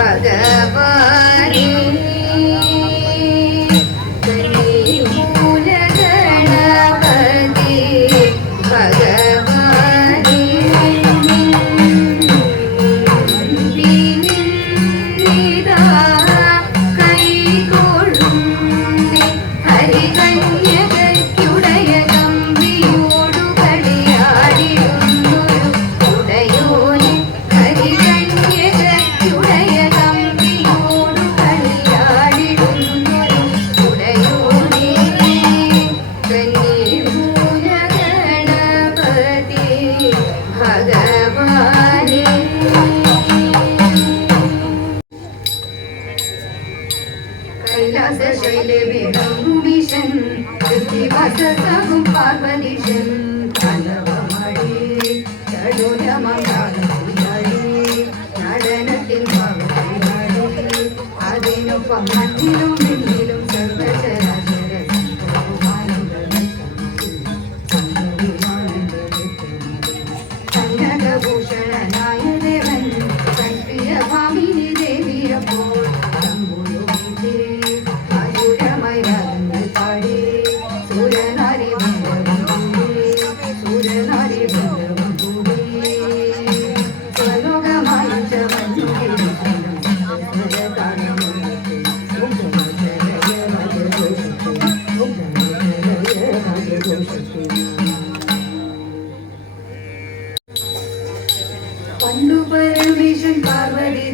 forever. കൈലാസൈലവിടം പൃഥ്വിവസവും പാർവതിഷം കലവമഴേ നടനത്തിൽ അതിനൊപ്പം മറ്റിലും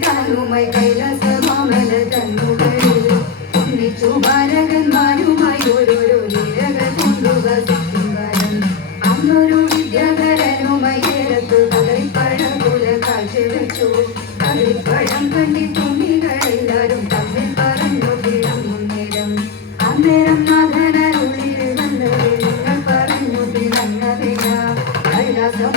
താനുമായി കൈലാസമാമല തന്നുകളിൽ ഒന്നിച്ചു ബാലകന്മാരുമായി ഓരോരോ ലീലകൾ കൊണ്ടു വസിക്കും വരം അന്നൊരു വിദ്യാധരനുമായി ഏലത്ത് കളിപ്പഴം പോലെ കാഴ്ചവെച്ചു കളിപ്പഴം കണ്ടി പറഞ്ഞു കിടന്നു നേരം. അന്നേരം നാഥനരുളിൽ വന്നത് നിങ്ങൾ പറഞ്ഞു തിളങ്ങവില്ല കൈലാസം